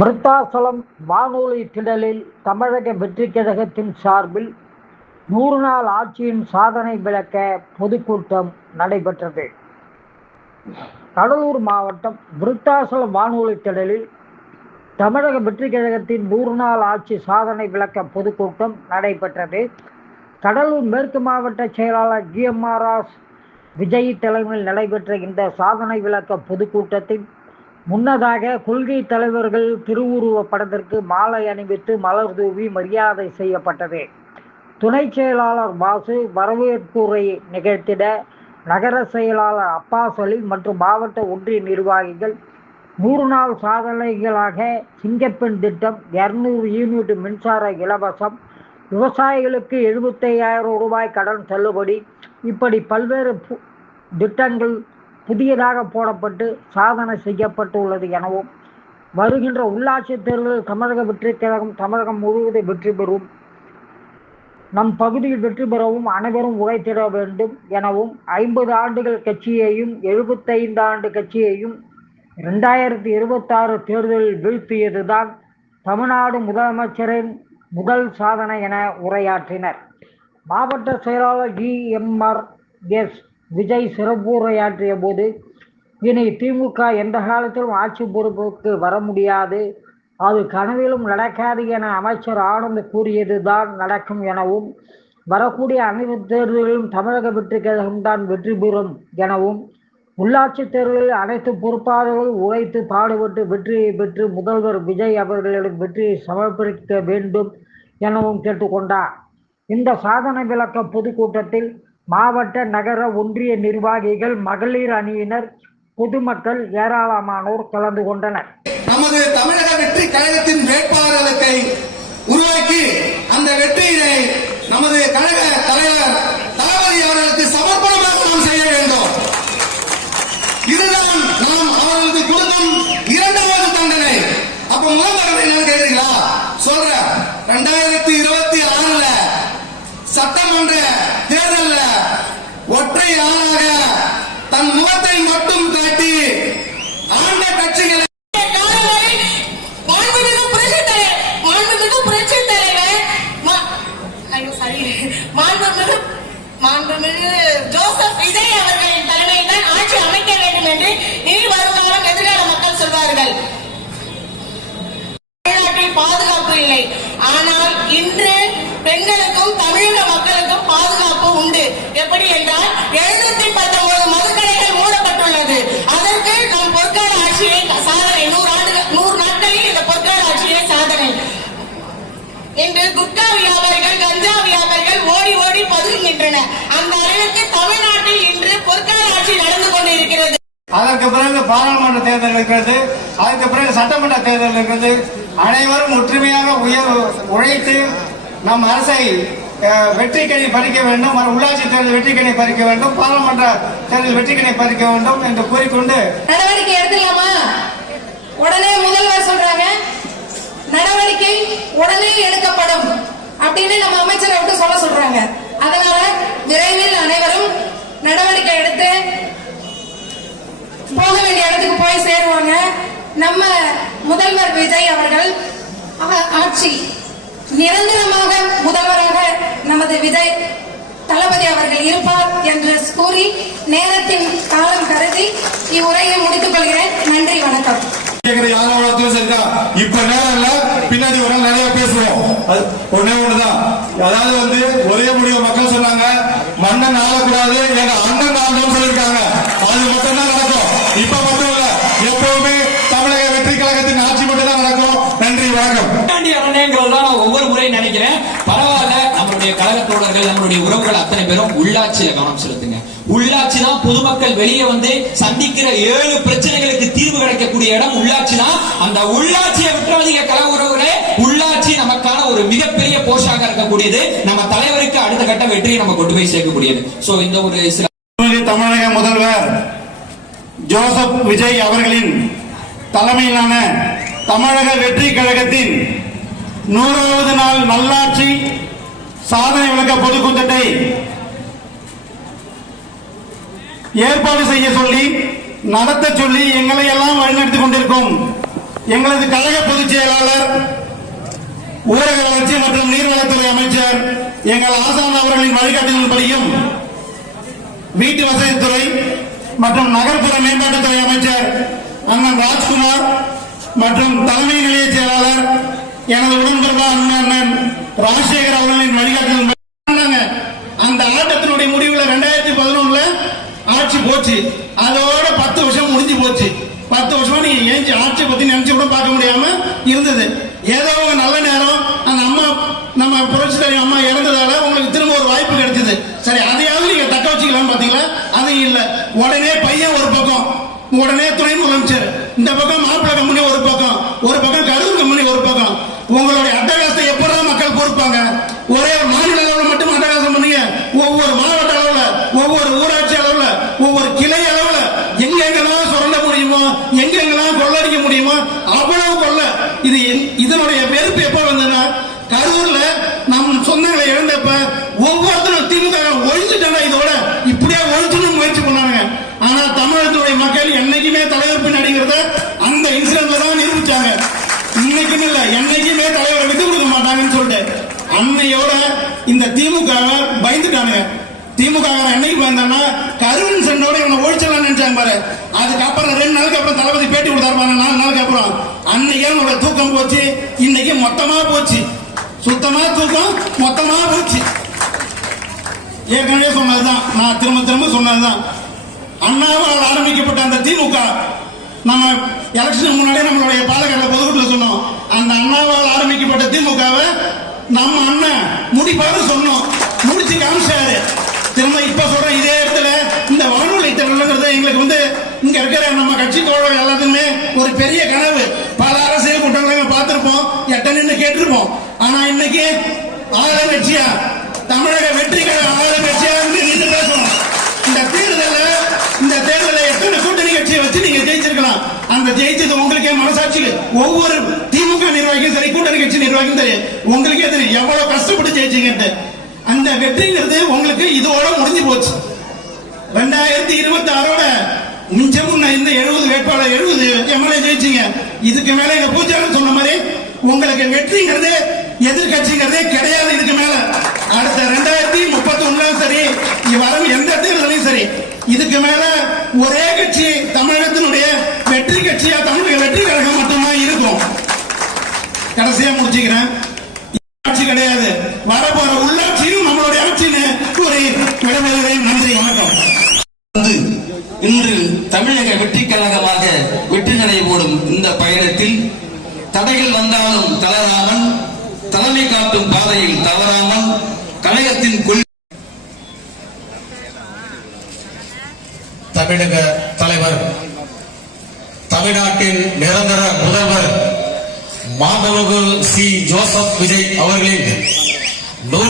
விருத்தாசலம் வானொலி திடலில் தமிழக வெற்றிக் கழகத்தின் சார்பில் 100 நாள் ஆட்சியின் சாதனை விளக்க பொதுக்கூட்டம் நடைபெற்றது. கடலூர் மாவட்டம் விருத்தாசலம் வானொலி திடலில் தமிழக வெற்றிக் கழகத்தின் 100 நாள் ஆட்சி சாதனை விளக்க பொதுக்கூட்டம் நடைபெற்றது. கடலூர் மேற்கு மாவட்ட செயலாளர் GMRS விஜய் தலைமையில் நடைபெற்ற இந்த சாதனை விளக்க பொதுக்கூட்டத்தில் முன்னதாக கொள்கை தலைவர்கள் திருவுருவ படத்திற்கு மாலை அணிவித்து மலர் தூவி மரியாதை செய்யப்பட்டது. துணை செயலாளர் வாசு வரவேற்புரை நிகழ்த்திட நகர செயலாளர் அப்பாஸ் அலி மற்றும் மாவட்ட ஒன்றிய நிர்வாகிகள் 100 நாள் சாதனைகளாக சிங்கப்பெண் திட்டம், 200 யூனிட் மின்சார இலவசம், விவசாயிகளுக்கு 75,000 ரூபாய் கடன் தள்ளுபடி, இப்படி பல்வேறு திட்டங்கள் புதியதாக போடப்பட்டு சாதனை செய்யப்பட்டுள்ளது எனவும், வருகின்ற உள்ளாட்சி தேர்தலில் தமிழக வெற்றிக் கழகம் தமிழகம் முழுவதும் வெற்றி பெறும், நம் பகுதியில் வெற்றி பெறவும் அனைவரும் உழைத்திட வேண்டும் எனவும், 50 ஆண்டுகள் கட்சியையும் 75 ஆண்டு கட்சியையும் 2026 தேர்தலில் வீழ்த்தியதுதான் தமிழ்நாடு முதலமைச்சரின் முதல் சாதனை என உரையாற்றினர். மாவட்ட செயலாளர் GMRS விஜய் சிறப்புரையாற்றிய போது, இனி திமுக எந்த காலத்திலும் ஆட்சி பொறுப்புக்கு வர முடியாது, அது கனவிலும் நடக்காது என அமைச்சர் ஆனந்த் கூறியதுதான் நடக்கும் எனவும், வரக்கூடிய அனைத்து தேர்தலிலும் தமிழக வெற்றிக் கழகம்தான் வெற்றி பெறும் எனவும், உள்ளாட்சி தேர்தலில் அனைத்து பொறுப்பாளர்களும் உழைத்து பாடுபட்டு வெற்றியை பெற்று முதல்வர் விஜய் அவர்களிடம் வெற்றியை சமர்ப்பிக்க வேண்டும் எனவும் கேட்டுக்கொண்டார். இந்த சாதனை விளக்க பொதுக்கூட்டத்தில் மாவட்ட நகர ஒன்றிய நிர்வாகிகள், மகளிர் அணியினர், பொதுமக்கள் ஏராளமானோர் கலந்து கொண்டனர். நமது தமிழக வெற்றி கழகத்தின் வேட்பாளர்களை உருவாக்கி அந்த வெற்றியினை நமது கழக தலைவர் தளபதி அவர்களுக்கு சமர்ப்பணமாக நாம் செய்ய வேண்டும். இதுதான் நாம் அவர்களுக்கு கொடுக்கும் 2வது தண்டனை. அப்ப முதல் தண்டனை என்ன கேட்கிறீங்களா? சொல்ற 2026 சட்டமன்ற தேர்தல்ல ஒற்றை ஆளாக தன் முகத்தை மட்டும் காட்டி ஆண்ட கட்சிகளை ஜோசப் விஜய் அவர்களின் தலைமையில் தான் ஆட்சி அமைக்க வேண்டும் என்று இனி வருங்காலம் எதிர்கால மக்கள் சொல்வார்கள். தமிழ்நாட்டில் பாதுகாப்பு இல்லை, ஆனால் இன்று பெண்களுக்கும் தமிழக மக்களுக்கும் பாதுகாப்பு உண்டு. எப்படி என்றால் 719 மதுக்கடைகள் மூடப்பட்டுள்ளது. அதற்கு நம் பொற்கால ஆட்சியை சாதனை, 100 நாட்களில் இந்த பொற்கால ஆட்சியை சாதனை. இன்று குட்கா வியாபாரிகள், கஞ்சா வியாபாரிகள் ஓடி ஓடி பதுங்குகின்றனர். அந்த அளவுக்கு தமிழ்நாட்டில் இன்று பொற்கால ஆட்சி நடந்து கொண்டிருக்கிறது. அதற்கு பிறகு பாராளுமன்ற தேர்தல் இருக்கிறது, அதற்கு பிறகு சட்டமன்ற தேர்தல் இருக்கிறது. அனைவரும் ஒற்றுமையாக உழைத்து நம் அரசை வெற்றிக்கணி பறிக்க வேண்டும், உள்ளாட்சி தேர்தல் வெற்றிக்கணி பறிக்க வேண்டும், பாராளுமன்ற தேர்தல் வெற்றிக்கணி பறிக்க வேண்டும் என்று கூறிக்கொண்டு நடவடிக்கை எடுத்துலாமா? உடனே முதல்வர் சொல்றாங்க, நடவடிக்கை உடனே எடுக்கப்படும் அப்படின்னு நம்ம அமைச்சரை விட்டு சொல்றாங்க. அதனால விரைவில் அனைவரும் நடவடிக்கை எடுத்து போக வேண்டிய இடத்துக்கு போய் சேருவாங்க. நம்ம முதல்வர் விஜய் அவர்கள் ஆட்சி நிரந்தரமாக முதல்வராக நமது விஜய் தளபதி அவர்கள் இருப்பார் என்று கூறி நேரத்தின் காலம் கருதி இவ்வுரையை முடித்துக் கொள்கிறேன். நன்றி, வணக்கம். இப்ப நேரம் இல்ல, பின்னாடி ஒரு நாள் நிறைய பேசுவோம். ஒன்னே ஒண்ணுதான், அதாவது ஒரே முடிவு மக்கள் சொன்னாங்க, மன்னன் ஆளக்கூடாது, எங்க அண்ணன் ஆளணும்னு சொல்லியிருக்காங்க. அது மட்டும் தான் நடக்கும். இப்ப மட்டும் இல்ல, எப்பவுமே தமிழக வெற்றி கழகத்தின் ஆட்சி மட்டும் தான் நடக்கும். நன்றி, வணக்கம். நான் ஒவ்வொரு முறை நினைக்கிறேன், பரவாயில்ல, நம்மளுடைய கழக தோழர்கள், நம்மளுடைய உறவுகள் அத்தனை பேரும் உள்ளாட்சியில கவனம் செலுத்துங்க. உள்ளாட்சி தான் பொதுமக்கள் வெளியே சந்திக்கிற 7 பிரச்சனைகளுக்கு தீர்வு கிடைக்கக்கூடிய இடம் உள்ளாட்சி தான். அந்த உள்ளாட்சியை விட்டுறதிக கழக உறவுகளே, உள்ளாட்சி நமக்கான ஒரு மிகப்பெரிய போஷாக இருக்கக்கூடியது. நம்ம தலைவருக்கு அடுத்த கட்ட வெற்றியை நம்ம கொண்டு போய் சேர்க்கக்கூடியது. சோ இந்த ஒரு சில தமிழக முதல்வர் ஜோசப் விஜய் அவர்களின் தலைமையிலான தமிழக வெற்றி கழகத்தின் 100வது நாள் நல்லாட்சி சாதனை விளக்க பொதுக்கூட்டத்தை ஏற்பாடு செய்ய சொல்லி, நடத்த சொல்லி எங்களை எல்லாம் வழிநடத்திக் கொண்டிருக்கும் எங்களது கழக பொதுச் செயலாளர், ஊரக வளர்ச்சி மற்றும் நீர்வளத்துறை அமைச்சர் எங்கள் ஆசான் அவர்களின் வழிகாட்டுதலின்படியும் வீட்டு வசதித்துறை மற்றும் நகர்ப்புற மேம்பாட்டுத்துறை அமைச்சர் அண்ணன் ராஜ்குமார் மற்றும் தலைமை நிலைய செயலாளர் எனது உடன்பிறந்த அண்ணன் ராஜசேகர் அவர்களின் வழிகாட்டுதல் அந்த ஆட்டத்தினுடைய முடிவுல 2011 ஆட்சி போச்சு. அதோட 10 வருஷம் முடிஞ்சு போச்சு. 10 வருஷமா நீங்க ஏஞ்சி ஆட்சி பத்தி நினைச்சு கூட பார்க்க முடியாம இருந்தது. ஏதோ ஒரு நல்ல நேரம் அந்த அம்மா நம்ம புரட்சி தலைவர் அம்மா இறந்ததால உங்களுக்கு திரும்ப ஒரு வாய்ப்பு கிடைச்சது. சரி, அதையாவது நீங்க தக்க வச்சுக்கலாம் பாத்தீங்களா? அது இல்ல. உடனே பையன் ஒரு பக்கம், உடனே துணை முதலமைச்சர் இந்த பக்கம், மாப்பிள்ளை கம்பெனி ஒரு பக்கம் கரூர் கம்பெனி ஒரு பக்கம். உங்களுடைய அட்டகாசத்தை எப்படிதான் மக்கள் பொறுப்பாங்க? ஒரே மாநில அளவில் மட்டும் அட்டகாசம் பண்ணீங்க. ஒவ்வொரு மாவட்ட அளவுல, ஒவ்வொரு ஊராட்சி அளவுல, ஒவ்வொரு கிளை அளவுல எங்கெங்கெல்லாம் சுரண்ட முடியுமோ, எங்கெங்கெல்லாம் கொள்ளடிக்க முடியுமோ அவ்வளவு கொள்ள. இதனுடைய வெறுப்பு எப்ப வந்ததுன்னா, கரூர்ல நம் சொந்தங்களை இழந்தப்ப ஒவ்வொருத்தரும் திமுக ஒழிஞ்சுட்டாங்க. இதோட இப்படியே ஒழிச்சுன்னு முயற்சி பண்ணாங்க. ஆனா தமிழகத்துடைய மக்கள் என்னைக்குமே தலைவர் பின்னாடிங்கிறத அந்த இன்சிடென்ட்ல தான் நிரூபிச்சாங்க. இன்னைக்கும் இல்ல, என்னைக்குமே தலைவரை விட்டு கொடுக்க மாட்டாங்கன்னு சொல்லிட்டு அன்னையோட இந்த திமுக பயந்துட்டாங்க. திமுக என்னைக்கு பயந்தானா, கருவன் சென்றோட இவனை ஒழிச்சலாம் நினைச்சாங்க பாரு. அதுக்கப்புறம் 2 நாளுக்கு அப்புறம் தளபதி பேட்டி கொடுத்தாருப்பாங்க. 4 நாளுக்கு அப்புறம் அன்னைக்கே அவனோட தூக்கம் போச்சு. இன்னைக்கு மொத்தமா போச்சு. சுத்தமா தூக்கம் மொத்தமா போச்சு. ஏற்கனவே சொன்னதுதான், நான் திரும்ப சொன்னதுதான். அண்ணாவால் ஆரம்பிக்கப்பட்ட அந்த திமுக, நம்ம எலெக்ஷனுக்கு முன்னாடியே நம்மளுடைய பாலக்காடு பொதுக்கூட்டத்தில் சொன்னோம். அந்த அண்ணாவால் ஆரம்பிக்கப்பட்ட திமுகவை நம்ம அண்ணன் முடிப்பாரு சொன்னோம், முடிச்சு காமிச்சாரு. திரும்ப இப்ப சொல்ற இதே இடத்துல இந்த வானொலி திறன்ங்கிறது எங்களுக்கு இங்க இருக்கிற நம்ம கட்சி தோழர்கள் எல்லாத்துக்குமே ஒரு பெரிய கனவு. பல அரசியல் கூட்டங்களை பார்த்திருப்போம், எட்ட நின்று கேட்டிருப்போம். ஆனா இன்னைக்கு ஆளுங்கட்சியா, தமிழக வெற்றி கழக ஆளுங்கட்சியா நின்று பேசணும். இந்த தேர்தலை எத்தனை கூட்டணி கட்சியை வச்சு நீங்க ஜெயிச்சிருக்கலாம். அந்த ஜெயிச்சது உங்களுக்கே மனசாட்சி. ஒவ்வொரு திமுக நிர்வாகியும் சரி, கூட்டணி கட்சி நிர்வாகியும் சரி, உங்களுக்கே தெரியும் எவ்வளவு கஷ்டப்பட்டு ஜெயிச்சீங்க. அந்த வெற்றிங்கிறது உங்களுக்கு இதோட முடிஞ்சு போச்சு. 2026 மிஞ்சமும் இந்த 70 வேட்பாளர் 70 எம்எல்ஏ ஜெயிச்சீங்க. இதுக்கு மேல எங்க பூஜாரி சொன்ன மாதிரி உங்களுக்கு வெற்றிங்கிறது எதிர்கட்சிங்கிறதே கிடையாது. இதுக்கு மேல அடுத்த 2031 சரி, வரும் எந்த தேர்தலையும் சரி, இதுக்கு மேல ஒரே கட்சி தமிழகத்தினுடைய வெற்றி கட்சியா தமிழக வெற்றி கழகம் மட்டும்தான் இருக்கும். கடைசியா முடிச்சுக்கிறேன், ஆட்சி கிடையாது, வரப்போற உள்ளாட்சியும் நம்மளுடைய ஆட்சின்னு கூறி விடைபெறுகிறேன். நன்றி, வணக்கம். இன்று தமிழக வெற்றி கழகமாக வெற்றி நடை போடும் இந்த பயணத்தில் தடைகள் வந்தாலும் தளராமல், தலைமை காட்டும் பாதையில் தவறாமல், கழகத்தின் தமிழக தலைவர், தமிழ்நாட்டின் நிரந்தர முதல்வர் மாண்புமிகு சி. ஜோசப் விஜய் அவர்களின்